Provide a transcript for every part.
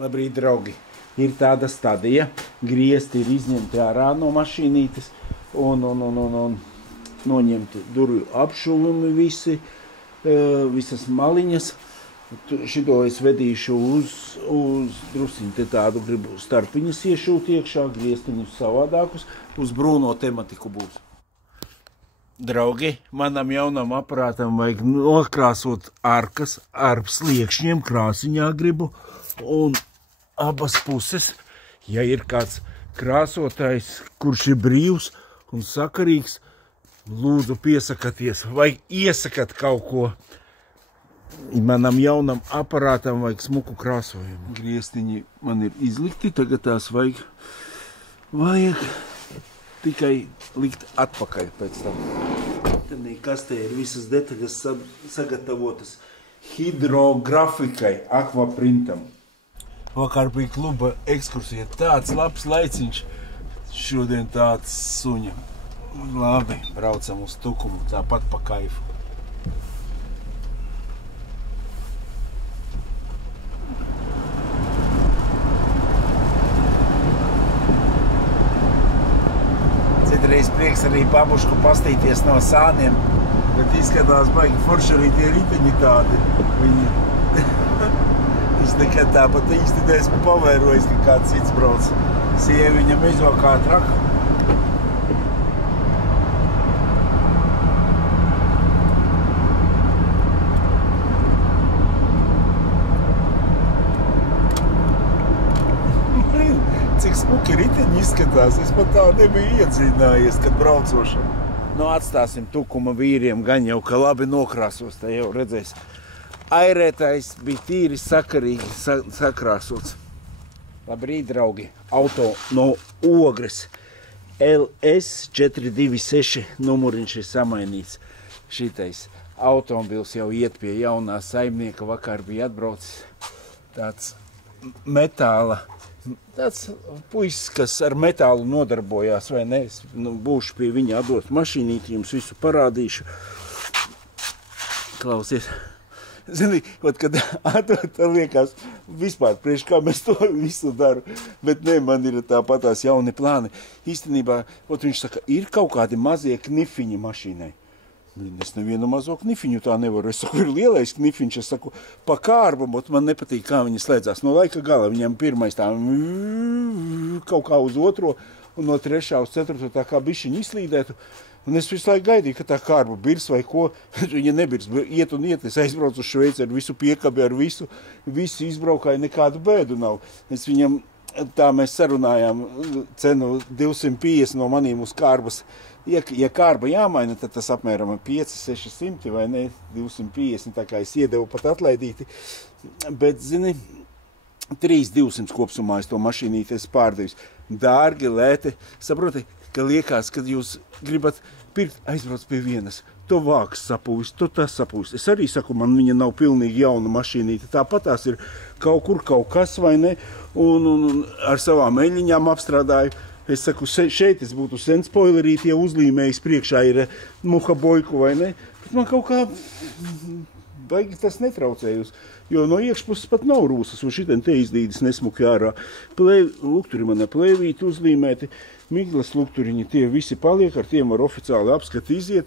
Labrīt, draugi! Ir tāda stadija, griezti ir izņemti ārā no mašīnītes un noņemti durvju apšuvumi visi, visas maliņas. Šito es vedīšu uz drusiņu, te tādu gribu starpiņas iešūt iekšā, grieztiņus savādākus, uz brūno tematiku būs. Draugi, manam jaunam aparātam vajag nokrāsot arkas ar sliekšņiem, krāsiņā gribu, un abas puses, ja ir kāds krāsotājs, kurš ir brīvs un sakarīgs, lūdzu piesakaties, vai iesakat kaut ko. Manam jaunam aparātam vajag smuku krāsojumu. Grieztiņi man ir izlikti, tagad tās vajag tikai likt atpakaļ pēc tam. Tādī kastē ir visas detaļas sagatavotas hidrografikai, akvaprintam. Vakar bija kluba ekskursija, tāds labs laiciņš, šodien tāds suņa. Labi, braucam uz Tukumu, tāpat pa kaifu. Citreiz prieks arī babušku pastīties no sāniem, bet izskatās baigi forši arī tie riteņi tādi. Es nekad tāpat īsti neesmu pavērojis, ka kāds cits brauc. Sieviņa mizo kā traka. Cik smuki riteņi izskatās, es pat tā nebiju iedzīvinājies, kad braucošam. Nu, atstāsim Tukuma vīriem, gan jau, ka labi nokrāsos, tā jau redzēs. Airētājs bija tīri sakarīgi sakrāsots. Labrīt, draugi! Auto no Ogres. LS426 numuriņš ir samainīts. Šitais automobils jau iet pie jaunā saimnieka. Vakar bija atbraucis tāds metāla. Tāds puisis, kas ar metālu nodarbojās, vai ne? Es būšu pie viņa atdot mašīnīti, jums visu parādīšu. Klausies! Zini, kad atdot, tad liekas, vispār priekš kā mēs to visu daru, bet ne, man ir tāpatās jauni plāni. Īstenībā, viņš saka, ir kaut kādi mazie knifiņi mašīnai. Es nevienu mazo knifiņu tā nevaru. Es saku, ir lielais knifiņš, es saku, pa kārbu, bet man nepatīk, kā viņi slēdzās. No laika gala viņam pirmais tā kaut kā uz otro, un no trešā uz ceturto tā kā bišķiņu izslīdētu. Un es visu laiku gaidīju, ka tā kārba birs vai ko, viņa nebirs, iet un iet. Es aizbraucu uz Šveici ar visu piekabi, ar visu izbraukāju, nekādu bēdu nav. Es viņam, tā mēs sarunājām cenu 250 no manīm uz kārbas. Ja kārba jāmaina, tad tas apmēram 500-600 vai ne, 250, tā kā es iedevu pat atlaidīti. Bet, zini, 3-200 kopsumā es to mašīnīti esmu pārdevis. Dārgi, lēti, saproti, ka liekas, kad jūs gribat pirkt, aizbrauc pie vienas. To vāks sapūst, to tas sapūst. Es arī saku, man viņa nav pilnīgi jauna mašīnīte. Tāpat tās ir kaut kur kaut kas, vai ne? Un ar savām eļiņām apstrādāju. Es saku, šeit es būtu sen spoilerīti, ja uzlīmējis priekšā ir muha bojku, vai ne? Bet man kaut kā baigi tas netraucējus, jo no iekšpuses pat nav rūsas, un šitien te izdīdis nesmuki ārā. Lukturi man plēvīti uzlīmēti, miglas lukturiņi tie visi paliek, ar tiem var oficiāli apskati iziet.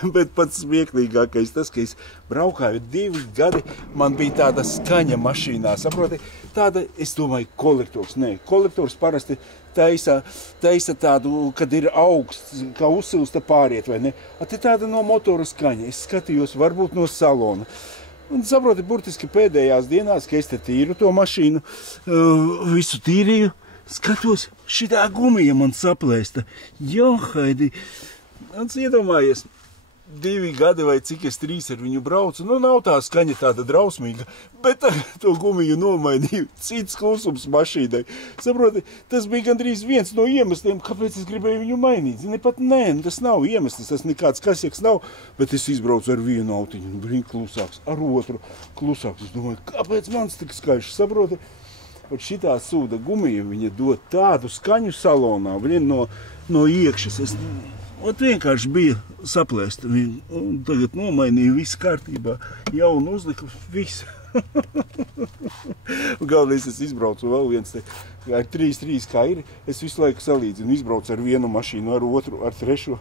Bet pats smieklīgākais tas, ka es braukāju 2 gadi, man bija tāda skaņa mašīnā, saproti? Tāda, es domāju, kolektors. Nē, kolektors parasti taisa tādu, kad ir augsts, kā uzsilsta pāriet, vai ne? Te tāda no motora skaņa. Es skatījos, varbūt no salona. Un saproti, burtiski pēdējās dienās, ka es te tīru to mašīnu, visu tīrīju, skatos, šitā gumija man saplēsta. Johaidi, un iedomājies, 2 gadi vai cik es 3 ar viņu braucu, nu nav tā skaņa tāda drausmīga, bet to gumiju nomainīju, cits klusums mašīnai. Saproti, tas bija gandrīz viens no iemesliem, kāpēc es gribēju viņu mainīt. Zini, pat nē, tas nav iemesls, tas nekāds kasjaks nav, bet es izbraucu ar vienu autiņu, brīn klusāks, ar otru klusāks. Es domāju, kāpēc mans tik skaļš, saproti? Pat šitā sūda gumija, viņa dod tādu skaņu salonā, viņa no iekšas. Ot vienkārši bija saplēsta. Un tagad nomainīja visu kārtībā. Jaunu uzliku visu. Galvenais, es izbraucu vēl viens te. Ar 3 kā ir, es visu laiku salīdzinu. Izbraucu ar vienu mašīnu, ar otru, ar trešo.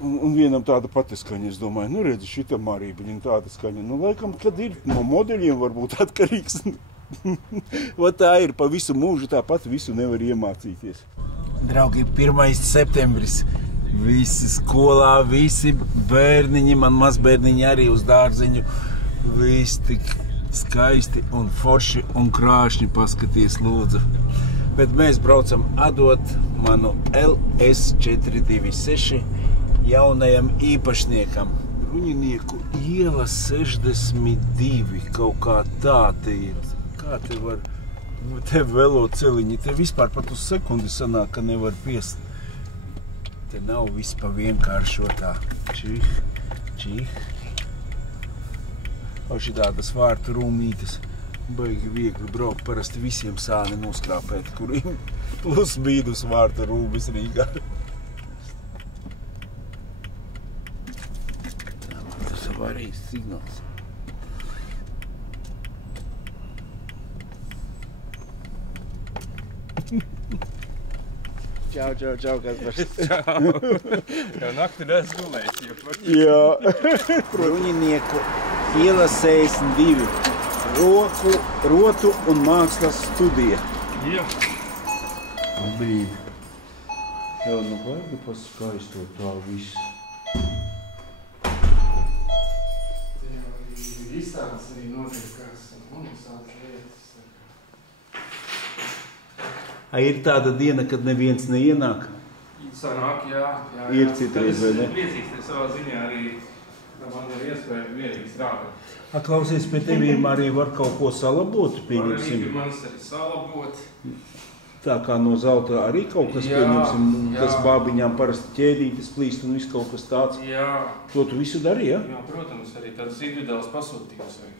Un vienam tāda pati skaņa. Es domāju, nu redzi, šitam arī bija tāda skaņa. Nu, laikam, kad ir no modeļiem varbūt atkarīgs. Tā ir pa visu mūžu, tāpat visu nevar iemācīties. Draugi, 1. septembris. Visi skolā, visi bērniņi, man mazbērniņi arī uz dārziņu. Visi tik skaisti un forši un krāšņi paskaties, lūdzu. Bet mēs braucam atdot manu LS426 jaunajam īpašniekam. Bruņinieku iela 62, kaut kā tā te ir. Kā te var, te veloceliņi, te vispār pat uz sekundi sanāk, ka nevar piest. Te nav viss pa vienkāršotā. Čih. O šitādas vārtu rūmītes. Baigi viegli braukt, parasti visiem sāni noskrāpēt, kuriem plus mīnus vārtu rūmis Rīgā. Tas avārijas signāls. Čau, Kaspars. Čau. Jau nakti neesmu gulējis. Jā. Bruņinieku iela 62. Rotu un mākslas studija. Jā. Labrīt. Jā, nu baigi paskaisto tā visu. Jā, izstādes arī notiekās un visādas lietas. Ir tāda diena, kad neviens neienāk? Sanāk, jā. Ir citreiz, vai ne? Es priecīgs te savā ziņā arī, ka man ir iespēja mierīgi strādāt. Klausies, pie teviem arī var kaut ko salabot, Var arī pieņemsim. pie manis arī salabot. Tā kā no zelta arī kaut kas, Jā, pieņemsim, kas jā. bābiņām parasti ķēdītes plīst un viss kaut kas tāds. Jā. To tu visu dari, ja? Jā, protams, arī tādas individuālas pasūtījumas vajag.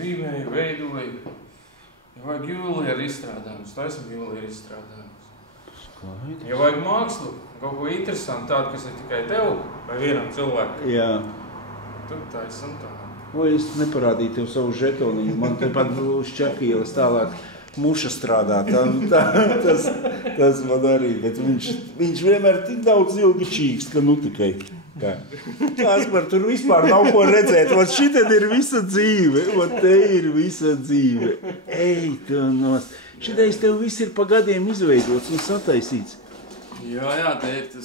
Zīmēju, veidoju. Ja vajag jūlieru izstrādājumus, taisam jūlieru izstrādājumus. Skaidrs. Ja vajag mākslu, kaut ko interesantu, tādu, kas ir tikai tev vai vienam cilvēkam, Jā. tad taisam tā. Vai es neparādīju tev savu žetoniņu, man tepat uz Čakielas tālāk muša strādā. Tas man arī, bet viņš vienmēr tik daudz ilgi čīkst, ka nu tikai. Kaspar, tur vispār nav ko redzēt. Ot šitien ir visa dzīve. Ot te ir visa dzīve. Ej, tu nos. Šitais tev viss ir pa gadiem izveidots un sataisīts. Jā, te ir tas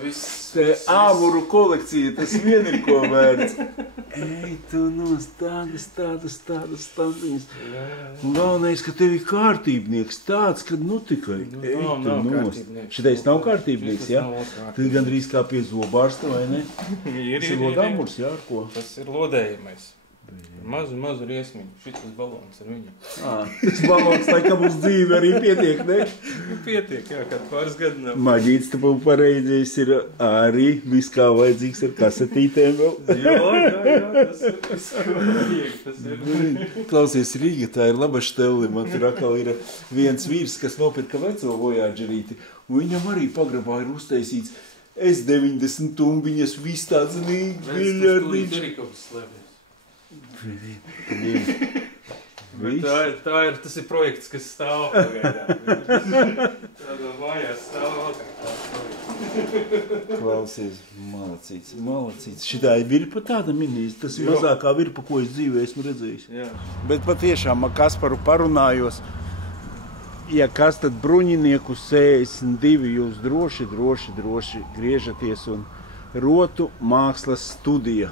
viss. Te āmuru kolekcija, tas vien ir ko vērts. Ej, tu nos, tādas standiņas. Un galvenais, ka tev ir kārtībnieks tāds, kad nu tikai. Ej, tu nos. Šitais nav kārtībnieks, jā? Tad gandrīz kā pie zobārsta, vai ne? Tas ir lodāmurs, jā, ar ko? Tas ir lodējamais. Mazu riesmiņu. Šitas balons ar viņu. Tas balons, laikam uz dzīvi arī pietiek, ne? Pietiek, jā, kad pāris gadu nav. Maģīts tev pareizais ir arī viss kā vajadzīgs ar kasetītēm vēl. Jā, tas ir. Klausies, Rīga, tā ir laba šteli. Man tur atkal ir viens vīrs, kas nopirka veco Voyagerīti. Un viņam arī pagrabā ir uztaisīts S90 tumbiņas, viss tāds miljardīgs. Tas ir projekts, kas stāv pagaidām. Tādā mājās stāv Klausies, malacīts. Šitā ir virpa tāda minīs, tas ir mazākā virpa, ko es dzīvē esmu redzējis. Jā. Bet patiešām ar Kasparu parunājos, ja kas tad bruņinieku 62 jūs droši griežaties un Rotu mākslas studija.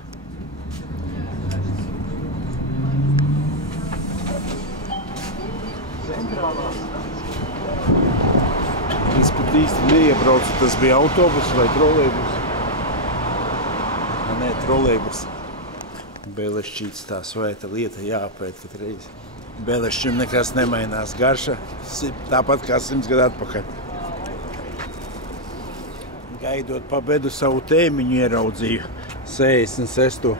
Es pat īsti neiebraucu, tas bija autobus vai trolejbus. Nē, trolejbus. Belešķīts tā svēta lieta jāpēt katreiz. Belešķim nekas nemainās, garša tāpat kā 100 gadu atpakaļ. Gaidot pa bedu savu tēmiņu ieraudzīju 66.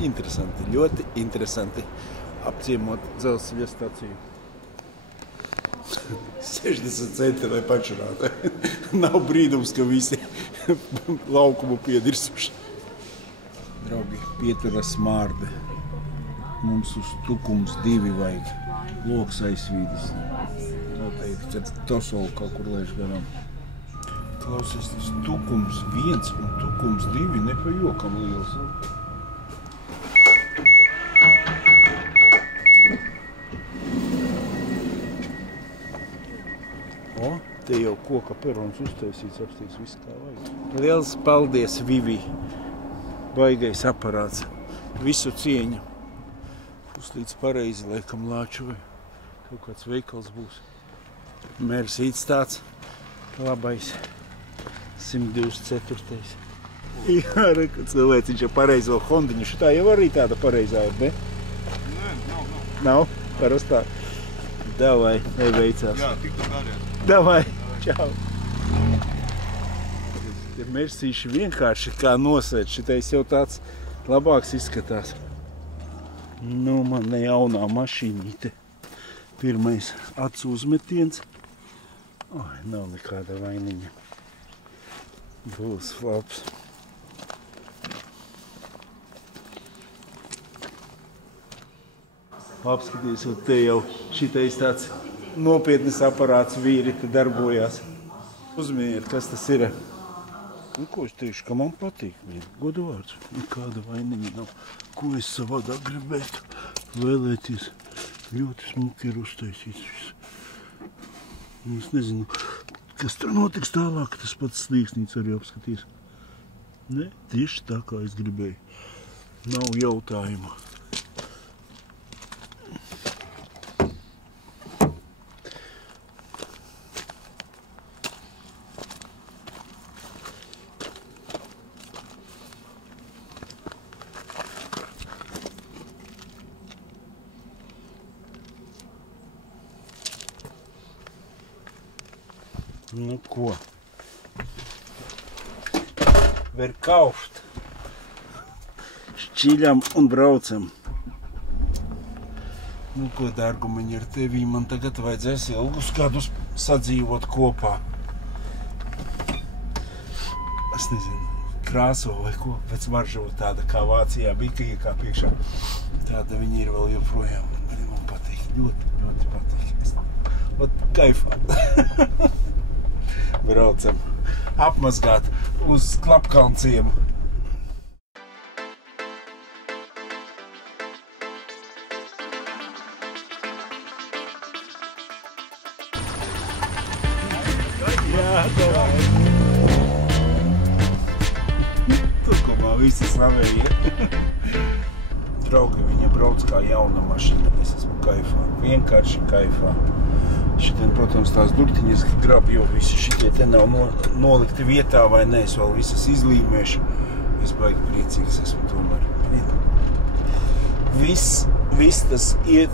Interesanti, ļoti interesanti apciemot dzelzceļa staciju. 60 centi, lai pačurātu. Nav brīdums, ka visi laukumu piedirsuši. Draugi, pieturas smārde. Mums uz tukums 2 vajag. Loks aizsvīdis. Noteikti, kad tosolu kaut kur laiž garām. Klausies, tas tukums 1 un tukums 2 ne pa jokam liels. O, te jau koka perons uztaisīts, apstīts viss kā vajag. Liels paldies, Vivi. Baigais aparāts. Visu cieņu. Uzlīdz pareizi, laikam lāču vai kaut kāds veikals būs. Mērsīts tāds labais. 124. Jā, reka cilvēciņš ar pareizo Hondiņu. Šitā jau arī tāda pareizā ir, ne? Nē, nav. Nav? Parastā. Davai, neveicās. Jā, tik tu darīt. Davai, čau. Te Mersīši vienkārši kā nosēt. Šitais jau tāds labāks izskatās. Nu, man ne jaunā mašīnīte. Pirmais acu uzmetiens. Ai, nav nekāda vainiņa. Būs labs. Apskaties, te jau šitais tāds nopietnis aparāts vīri te darbojās. Uzminiet, kas tas ir. Nu, ko es teikšu, ka man patīk. Godu vārds. Nekāda vainiņa nav. Ko es savādāk gribētu vēlēties. Ļoti smuki ir uztaisīts viss. Es nezinu, kas tur notiks tālāk. Tas pats slīksnīts arī apskatīs. Ne, tieši tā, kā es gribēju. Nav jautājumu. Nu ko? Ver kauft. Šķiļam un braucam. Nu ko, dārgumiņi, ar tevī man tagad vajadzēs ilgus gadus sadzīvot kopā. Es nezinu, krāso vai ko, pēc Varžova tāda kā Vācijā bija, ka iekāp iekšā. Tāda viņi ir vēl joprojām. Man patīk, ļoti, ļoti patīk. Ot, kaifā. Braucam apmazgāt uz Klapkalnu ciemu. Jā, davai. Tukumā visi slavēja. Draugi, viņa brauc kā jauna mašīna. Es esmu kaifā, vienkārši kaifā. Šitien, protams, tās durtiņas grab, jo visi šitie te nav nolikti vietā vai ne, es vēl visas izlīmēšu. Es baigi priecīgs esmu tomēr. Viss tas iet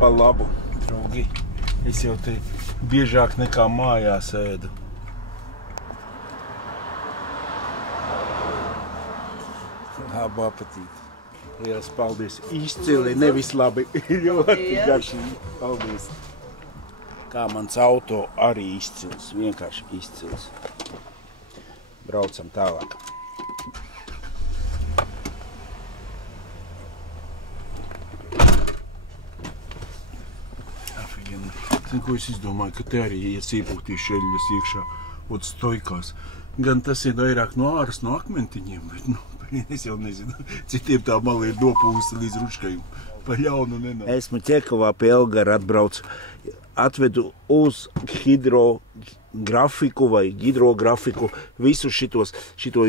pa labu, draugi. Es jau te biežāk nekā mājās ēdu. Labu apetīti. Lielas paldies. Izcili, nevis labi. Ļoti garšīgi. Paldies. Kā mans auto arī izcils, vienkārši izcils. Braucam tālāk. Afigeni. Zinu, ko es izdomāju, ka te arī ies iepūtīs šeļļas iekšā, ot stojkās. Gan tas ir vairāk no āras, no akmentiņiem, bet, es jau nezinu, citiem tā mali ir nopūsta līdz ručkajum. Pa ļaunu nenāk. Esmu Ķekavā pie Elgara atbraucu. Atvedu uz hidrografiku vai hidrografiku visu šito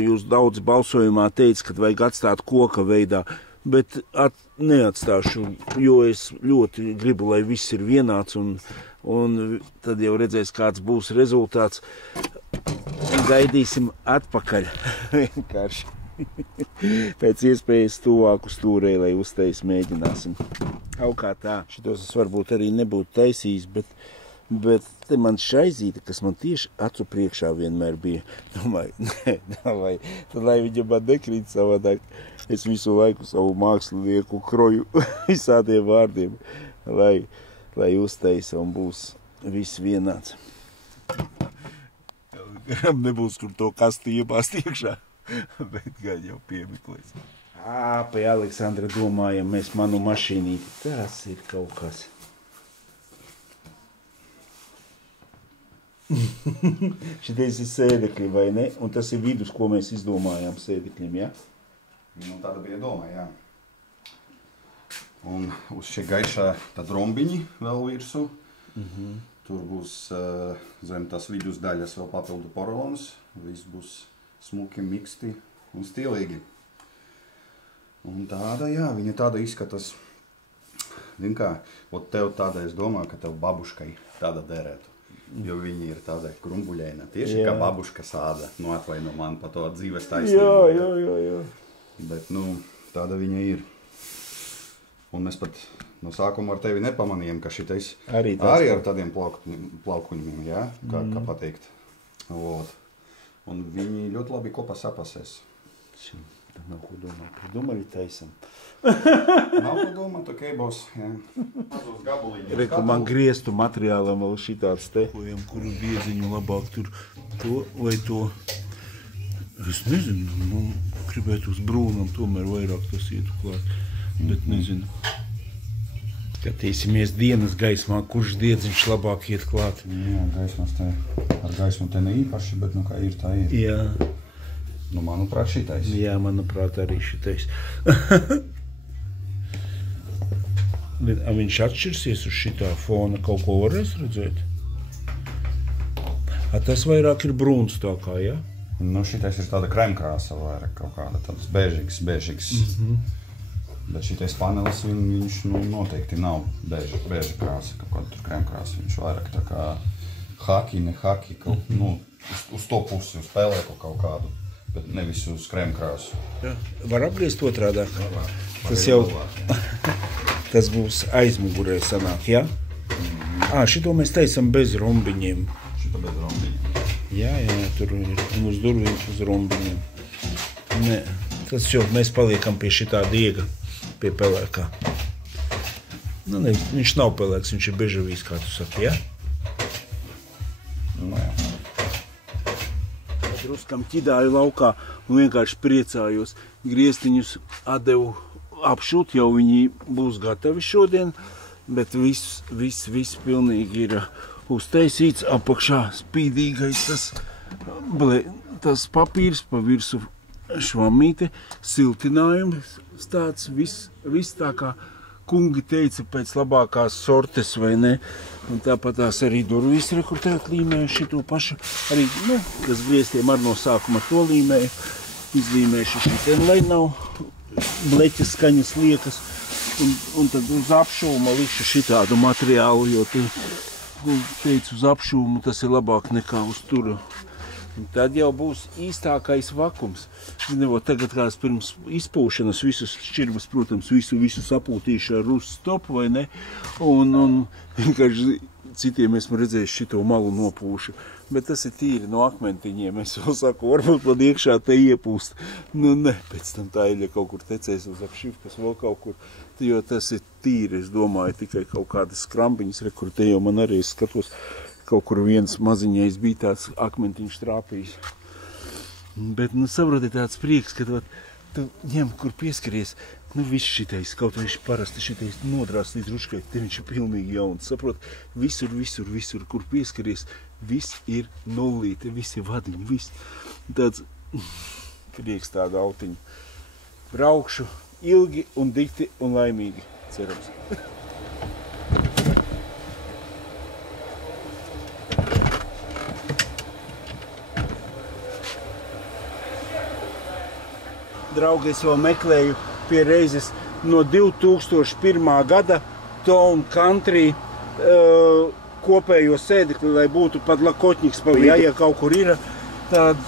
jūs daudz balsojumā teica, kad vajag atstāt koka veidā, bet neatstāšu, jo es ļoti gribu, lai viss ir vienāds un tad jau redzēs, kāds būs rezultāts. Gaidīsim atpakaļ vienkārši. Pēc iespējas tuvāku stūrei, lai uztais mēģināsim. Kaut kā tā. Šitos es varbūt arī nebūtu taisījis, bet te man šaizīte, kas man tieši acu priekšā vienmēr bija. Domāju, nē, tad lai viņa man nekrīt savādāk. Es visu laiku savu mākslinieku kroju visādiem vārdiem, lai uztaisa un būs viss vienāds. Nebūs, kur to kasti iebāzt iekšā, bet gan jau piemeklēs. Pie Aleksandra domājam, mēs manu mašīnīti. Tas ir kaut kas. Šitais ir sēdekļi, vai ne? Un tas ir vidus, ko mēs izdomājām sēdekļiem, ja? Nu, tāda bija doma, jā. Un uz šī gaišā tad rombiņi vēl virsū. Tur būs zem tās vidus daļas vēl papildu porolons. Viss būs smuki, miksti un stilīgi. Un tāda, jā, viņa tāda izskatās. Zin kā, ot tev tāda, es domāju, ka tev babuškai tāda derētu. Jo viņi ir tāda grumbuļaina. Tieši kā babuška sāda. Nu, atvaino man pa to dzīves taisnību. Jā. Bet, nu, tāda viņa ir. Un mēs pat no sākuma ar tevi nepamanījām, ka šitais arī ar tādiem plaukuņiem, jā, kā pateikt. Un viņi ļoti labi kopā sapasēs. Nav ko domāt, par domu arī taisam. Nav ko domāt, ok, boss, jā. Mazos gabuliņus. Reku, man griestu materiālam vēl šitāds te. Kuru bieziņu labāk tur to vai to. Es nezinu, nu, gribētu uz brūnam, tomēr vairāk tas ietu klāt. Bet nezinu. Skatīsimies dienas gaismā, kurš diedziņš labāk iet klāt. Jā, gaismas te, ar gaismu te ne īpaši, bet nu kā ir, tā ir. Jā. Nu, manuprāt, šitais. Jā, manuprāt, arī šitais. Viņš atšķirsies uz šitā fona, kaut ko varēs redzēt? Tas vairāk ir brūns tā kā, jā? Nu, šitais ir tāda kremkrāsa vairāk, kaut kāda tāds bēžīgs. Bet šitais panelis, viņš nu, noteikti nav bēža krāsa, kaut kāda tur kremkrāsa. Viņš vairāk tā kā ne haki, kaut, nu, uz to pusi, uz pēlēku kaut kādu. Bet nevis uz kremkrāsu. Jā, var apgriezt otrādāk? Tas jau, tas būs aizmugurē sanāk, jā? Šito mēs taisam bez rombiņiem. Šito bez rombiņiem. Jā, tur ir uz durvīm uz rombiņiem. Nē, tas jau mēs paliekam pie šitā diega, pie pelēkā. Nu, ne, viņš nav pelēks, viņš ir bežavīs, kā tu saki, jā? Nu, jā. Druskam ķidāju laukā un vienkārši priecājos. Griestiņus atdevu apšūt, jau viņi būs gatavi šodien, bet viss pilnīgi ir uztaisīts. Apakšā spīdīgais tas papīrs, pa virsu švamīte, siltinājums tāds, viss tā kā kungi teica pēc labākās sortes, vai ne? Un tāpat tās arī durvis rekrutēt līmēju šito pašu. Arī, nu, tas griestiem ar no sākuma to līmēju. Izlīmējuši šitien, lai nav bleķa skaņas liekas. Un tad uz apšūma likšu šitādu materiālu, jo teicu, uz apšūmu tas ir labāk nekā uz turu. Un tad jau būs īstākais vakums. Zinu, tagad kāds pirms izpūšanas visas šķirbas, protams, visu sapūtīšu ar uz stopu, vai ne? Un vienkārši citiem esmu redzējis šito malu nopūšu. Bet tas ir tīri no akmentiņiem. Es vēl saku, varbūt man iekšā te iepūst. Nu, ne, pēc tam tā eļa kaut kur tecēs uz apšifkas vēl kaut kur. Jo tas ir tīri, es domāju, tikai kaut kādas skrambiņas, kur te jau man arī skatos. Kaut kur viens maziņais bija tāds akmentiņš trāpījis. Bet, nu, saproti, tāds prieks, ka tu ņem, kur pieskaries, nu, viss šitais, kaut viņš parasti šitais nodrās līdz ruškai, te viņš ir pilnīgi jauns. Saproti, visur, kur pieskaries, viss ir nullīte, viss ir vadiņi, viss. Tāds prieks tāda autiņa. Braukšu ilgi un dikti un laimīgi, cerams. Draugi, es vēl meklēju pie reizes no 2001. Gada Town Country kopējo sēdekli, lai būtu pat Lakotņiks pa vidu. Ja kaut kur ir, tad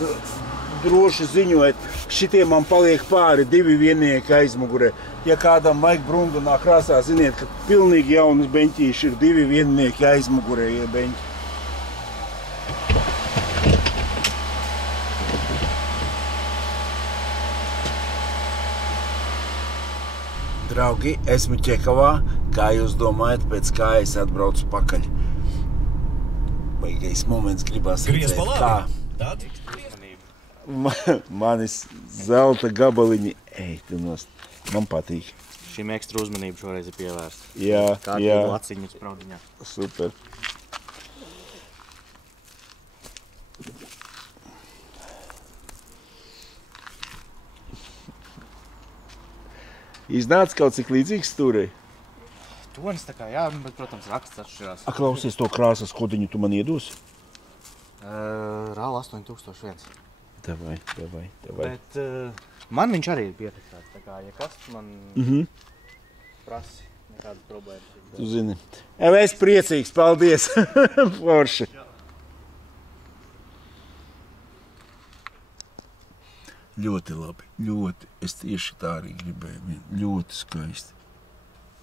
droši ziņojiet. Šitie man paliek pāri 2 viennieki aizmugurē. Ja kādam vajag brundunā krāsā, ziniet, ka pilnīgi jaunas beņķīši ir 2 viennieki aizmugurē beņķi. Draugi, esmu Ķekavā. Kā jūs domājat, pēc kā es atbraucu pakaļ? baigais moments gribās redzēt, kā manis zelta gabaliņi. Ej, tu nost. Man patīk. Šim ekstra uzmanību šoreiz ir pievērsta. Jā, jā. Kārtību aciņu spraudiņā. Super. Iznāca kaut cik līdzīgs stūrei? Tonis tā kā jā, bet, protams, raksts atšķirās. Klausies to krāsas kodiņu, tu man iedos? RAL 8001. Davai. Bet man viņš arī ir piefiksēts. Tā kā, ja kas man prasi, nekādas problēmas. Tu zini. Es priecīgs, paldies. Forši. Ļoti labi, ļoti. Es tieši tā arī gribēju. Ļoti skaisti.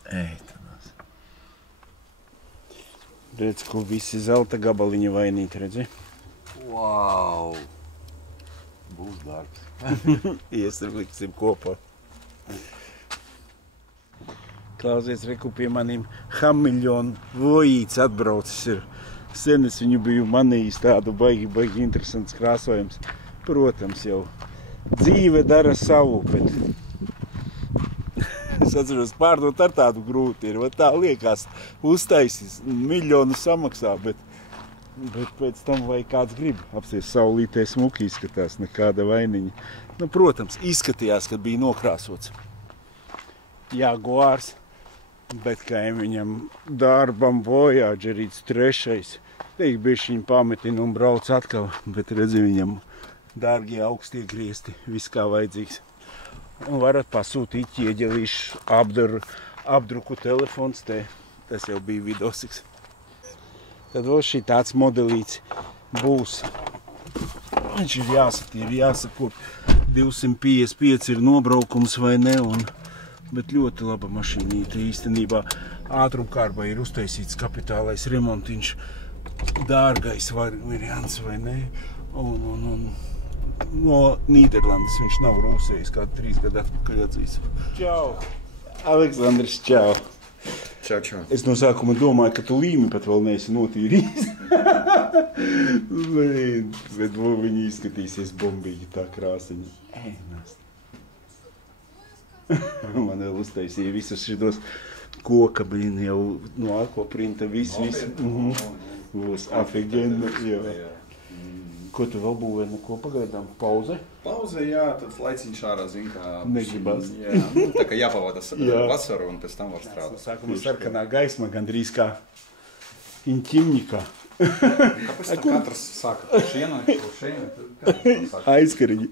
Ej, tādās. Redz, ko visi zelta gabaliņi vainīti, redzi? Wow! Būs darbs. Iestrliksim kopā. Klausies, reku pie maniem Hamiljonu vojīts atbraucis ir. Sen es viņu biju manījis tādu baigi interesants krāsojums. Protams jau. Dzīve dara savu, bet es atceros, pārdot ar tādu grūti ir. Tā liekas, uztaisīs, miljonu samaksā, bet pēc tam vai kāds grib apsies saulītē smuki izskatās, nekāda vainiņa. Nu, protams, izskatījās, kad bija nokrāsots. Jaguārs, bet kaimiņam darbam Voyagerīts 3. Teik bišķiņ pametina un brauc atkal, bet redzi viņam dārgie augstie griesti, viss kā vajadzīgs. Un varat pasūtīt ķieģelīšu apdruku telefons, tas jau bija vidosiks. Tad vēl šī tāds modelīts būs. Viņš ir jāsatīr, jāsakot, 255 ir nobraukums vai ne, bet ļoti laba mašīnīte īstenībā. Ātrumkārbai ir uztaisīts kapitālais remontiņš, dārgais variants vai ne, un no Nīderlandes viņš nav rūsējis kādu 3 gadu atpakaļ atzīst. Čau! Aleksandrs, čau! Čau. Es no sākuma domāju, ka tu līmi pat vēl neesi notīrījis. Bet viņi izskatīsies bombīgi tā krāsiņa. Ej, nāst. Man vēl uztaisīja visus šitos koka, blin, jau no akvaprinta, viss. Būs afigenda, jā. Ko tu vēl būvēji, neko pagaidām? Pauze? Pauze, jā, tad laiciņš ārā, zin, kā... Negribas. Jā, tā kā jāpavada vasaru un pēc tam var strādāt. Sākumā sarkanā gaisma gandrīz kā intimnikā. Kāpēc tā katrs sāka par šienu? Aizkariņi.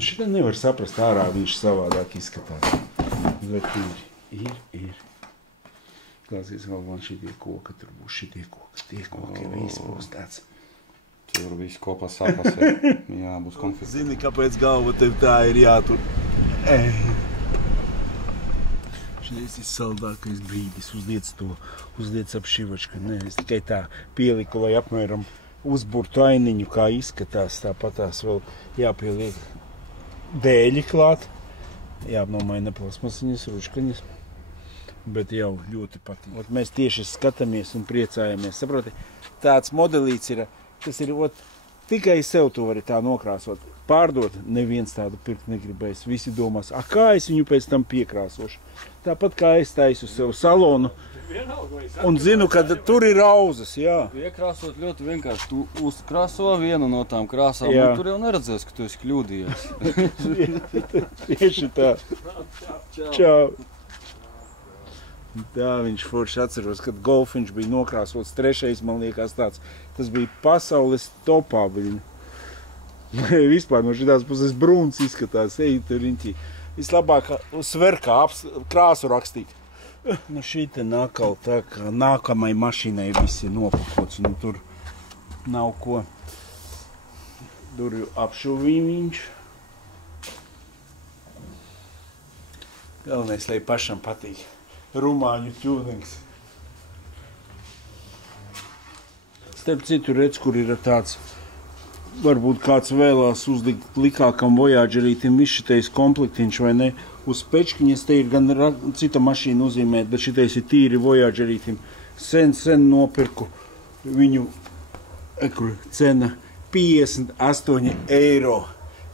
Šitā nevar saprast, ārā viņš savādāk izskatās. Bet ir. Klausies, vēl man šitie koka, tur būs šitie koki, tie koki, viss būs tāds. Tur viss kopā sapasē, jā, būs konflikts. Zini, kāpēc galva tev tā ir jātur? Šies ir saldākais brīdis, uzliec ap šivačku. Nē, es tikai tā pieliku, lai apmēram uzburtu ainiņu, kā izskatās, tāpatās vēl jāpieliek dēļi klāt, jāapnomaina plasmasiņas, ručkaņas. Bet jau ļoti patīk. Mēs tieši skatāmies un priecājamies. Saproti, tāds modelīts ir, tas ir, tikai sev tu vari tā nokrāsot. Pārdot, neviens tādu pirkt negribēs. Visi domās, kā es viņu pēc tam piekrāsošu. Tāpat kā es taisu sev salonu un zinu, ka tur ir auzas, jā. Iekrāsot ļoti vienkārši. Tu uzkrāso vienu no tām krāsām, un tur jau neredzēs, ka tu esi kļūdījies. Tieši tā. Čau. Tā viņš forši atceros, kad golfiņš bija nokrāsots 3. Man liekas tāds. Tas bija pasaules topā viņa. Vispār no šitās puses brūns izskatās. Ej, tur riņķī. Vislabāk sverkā krāsu rakstīt. Nu šī te nakal tā, ka nākamai mašīnai viss ir nopakots. Nu tur nav ko. Durju apšuviņš. Galvenais, lai pašam patīk. Rumāņu ķūnings. Starp citu redz, kur ir tāds varbūt kāds vēlās uzlikt likākam Voyagerītim viss komplektiņš vai ne. Uz pečkiņas te ir gan cita mašīna uzzīmēt, bet šitais ir tīri Voyagerītim. Sen nopirku viņu cena 58 eiro.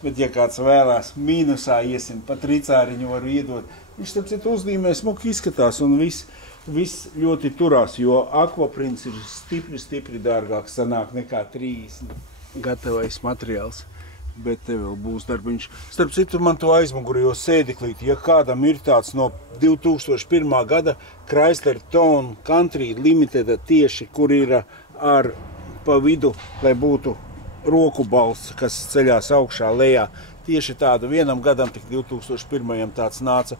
Bet ja kāds vēlās mīnusā iesim, pat ricāriņu varu iedot. Viņš starp citu uzzīmē smuki izskatās un viss ļoti turās, jo Aquaprints ir stipri dārgāks sanāk nekā 30 gatavais materiāls. Bet te vēl būs darbiņš. Starp citu man to aizmugurējo sēdeklīti, ja kādam ir tāds no 2001. gada Chrysler Tone Country Limited tieši, kur ir ar pa vidu, lai būtu roku balsts, kas ceļās augšā lejā. Tieši tādu vienam gadam, tik 2001. tāds nāca.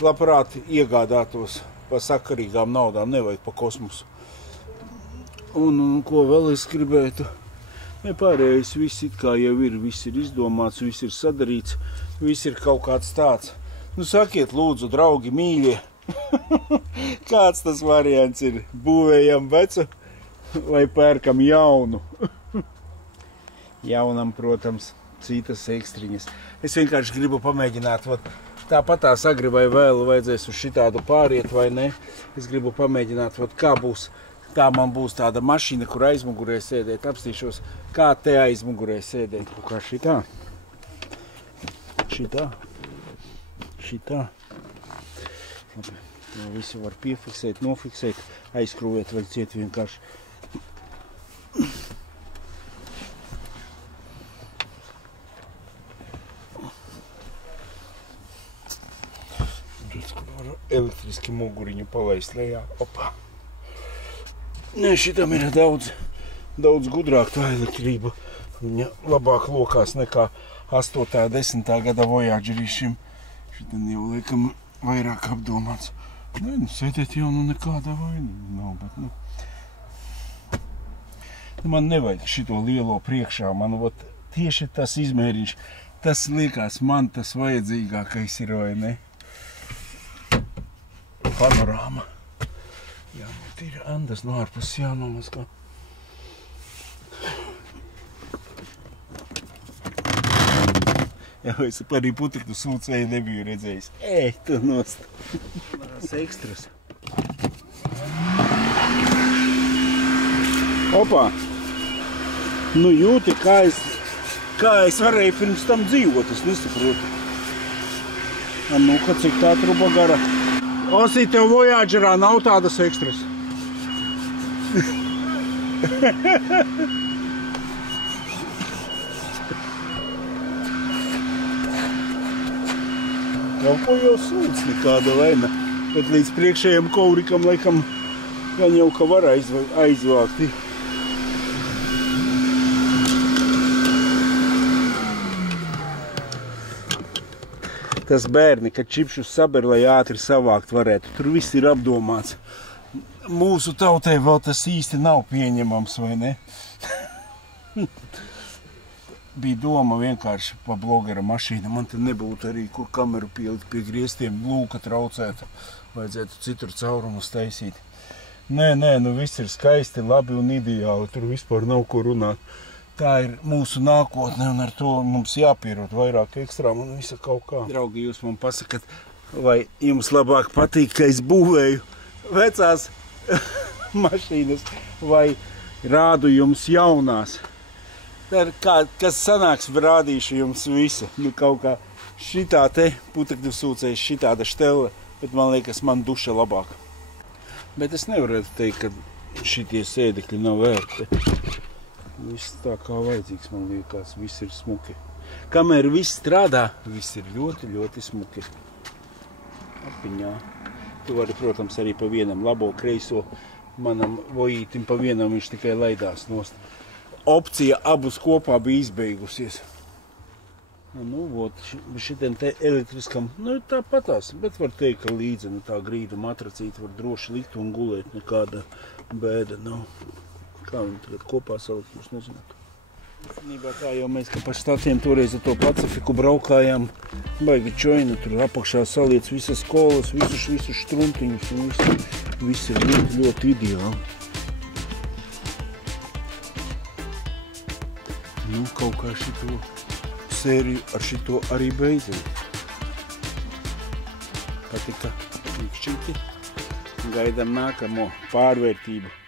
Labprāt iegādātos pa sakarīgām naudām, nevajag pa kosmosu. Un ko vēl es gribētu? Nepārējais viss it kā jau ir, viss ir izdomāts, viss ir sadarīts, viss ir kaut kāds tāds. Nu sakiet lūdzu, draugi, mīļie, kāds tas variants ir? Būvējam vecu vai pērkam jaunu? Jaunam, protams, citas ekstriņas. Es vienkārši gribu pamēģināt, tāpatās agri vai vēlu vajadzēs uz šitādu pāriet vai ne. Es gribu pamēģināt, kā būs. Tā man būs tāda mašīna, kur aizmugurē sēdēt. Apstīšos, kā te aizmugurē sēdēt. Kā šitā. Šitā. Labi. Visu var piefiksēt, nofiksēt, aizkrūvēt vēl ciet vienkārši. Elektriski muguriņu palaist lejā. Opa. Nē, šitam ir daudz gudrāk tā elektrība. Viņa labāk lokās nekā 8. 10. gada Voyagerīšiem. Šitam jau liekam vairāk apdomāts. Nē, sēdēt jau nekāda vaina nav, bet man nevajag šito lielo priekšā. Man tieši tas izmēriņš, tas liekas man tas vajadzīgākais ir, vai ne? Panorāma. Jā, ir andas no ārpus jānomazgā. Jā, es arī putekļu sūcēju nebiju redzējis. Tu nost. Tās ekstras. Opa! Nu jūti, kā es varēju pirms tam dzīvot, es nesaprotu. Nu, ka cik tā truba gara. Osī, tev Voyagerā nav tādas ekstras. Kaut ko jau sūdz nekāda vaina, bet līdz priekšējam kaurikam laikam gan jau ka var aizvākt. Tas bērni, kad čipšus saber, lai ātri savākt varētu, tur viss ir apdomāts. Mūsu tautai vēl tas īsti nav pieņemams, vai ne? Bija doma vienkārši pa blogera mašīna. Man te nebūtu arī, kur kameru pielikt pie griestiem, lūka traucētu. Vajadzētu citur caurumus taisīt. Nē, nu viss ir skaisti, labi un ideāli. Tur vispār nav ko runāt. Tā ir mūsu nākotne un ar to mums jāpierod vairāk ekstrām un visa kaut kā. Draugi, jūs man pasakat, vai jums labāk patīk, ka es būvēju vecās mašīnas vai rādu jums jaunās. Kas sanāks, rādīšu jums visu. Nu kaut kā šitā te putekļu sūcējs, šitāda štelle, bet man liekas, man duša labāk. Bet es nevarētu teikt, ka šitie sēdekļi nav vērti. Viss tā kā vajadzīgs, man liekas, viss ir smuki. Kamēr viss strādā, viss ir ļoti, ļoti smuki. Apiņā. Tu vari, protams, arī pa vienam labo kreiso. Manam vojītim pa vienam viņš tikai laidās nost. Opcija abus kopā bija izbeigusies. Nu, šitiem te elektriskam, tāpatās, bet var teikt, ka līdzi tā grīda matracīta var droši likt un gulēt, nekāda bēda nav. Kā viņi tagad kopā salikt, jūs nezināt. Īstenībā tā jau mēs, ka pa štatiem toreiz ar to Pacifiku braukājām, baigi čoina, tur apakšā saliec visas skolas, visus štruntiņus un viss ir ļoti, ļoti ideāli. Nu, kaut kā šito sēriju ar šito arī beidzam. Patika, ikšķīti. Gaidām nākamo pārvērtību.